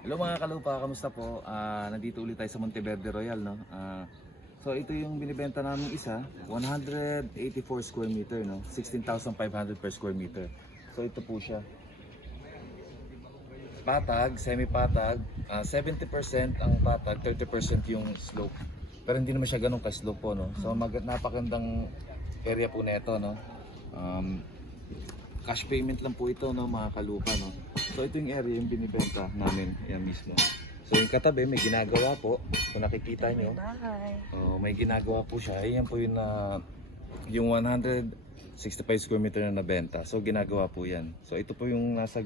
Hello mga kalupa, kamusta po? Nandito ulit tayo sa Monteverde Royal, no? So ito yung binibenta namin isa, 184 square meter, no? 16,500 per square meter. So ito po siya. Patag, semi-patag, 70% ang patag, 30% yung slope. Pero hindi naman siya ganun ka-slope po, no? So napakagandang area po na ito, no? Cash payment lang po ito, no, mga kalupa, no. So ito yung area yung binibenta namin, yan mismo. So yung katabi may ginagawa po, kung nakikita nyo. May ginagawa po siya. Ayan po yung 165 square meter na nabenta. So ginagawa po yan. So ito po yung nasa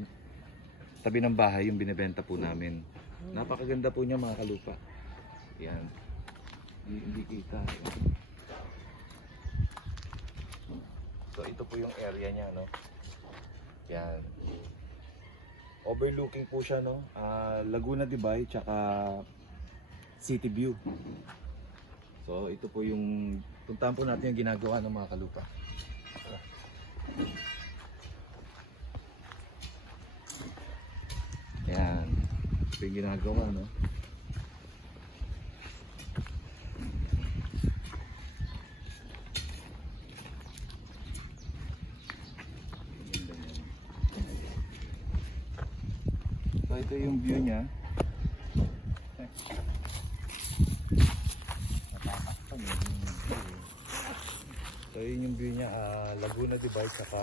tabi ng bahay yung binibenta po namin. Napakaganda po niya mga kalupa. Yan. Hindi kita. So ito po yung area niya, no. Yan. Overlooking po siya, no. Laguna de Bay tsaka City View. So ito po yung puntahan po natin yung ginagawa ng mga kalupa. Yan. Ito yung ginagawa, no. So ito yung view niya. So yun yung view niya, Laguna de Bay saka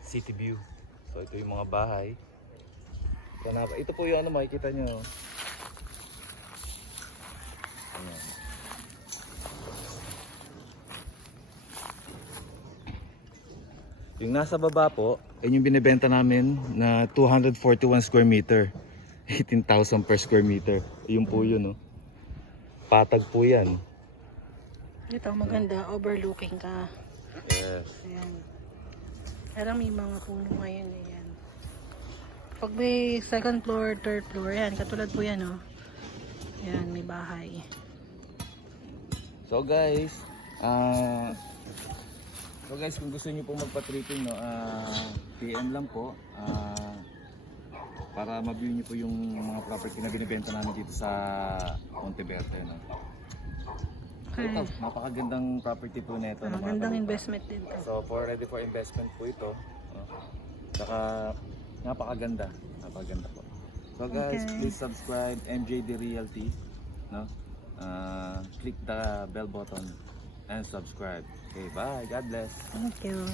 City View. So ito yung mga bahay. So, ito po yung makikita nyo. Ayan. Yung nasa baba po, yun yung binibenta namin na 241 square meter. 18,000 per square meter. Yun po yun, no. Patag po yan. Ito maganda, overlooking ka. Yes. Ayan. Pero may mga puno ngayon, ayan. Pag may second floor, third floor, ayan, katulad po yan, oh. Ayan, may bahay. So guys, kung gusto niyo po magpa-tripping, no, PM lang po, para ma-view niyo po yung mga property na binibenta namin dito sa Monteverde, no. So ito, napakagandang property po na ito. Magandang investment din to. So ready for investment po ito. Saka napakaganda po. So guys, please subscribe MJD Realty, no? Click the bell button and subscribe. Okay, bye. God bless. Thank you.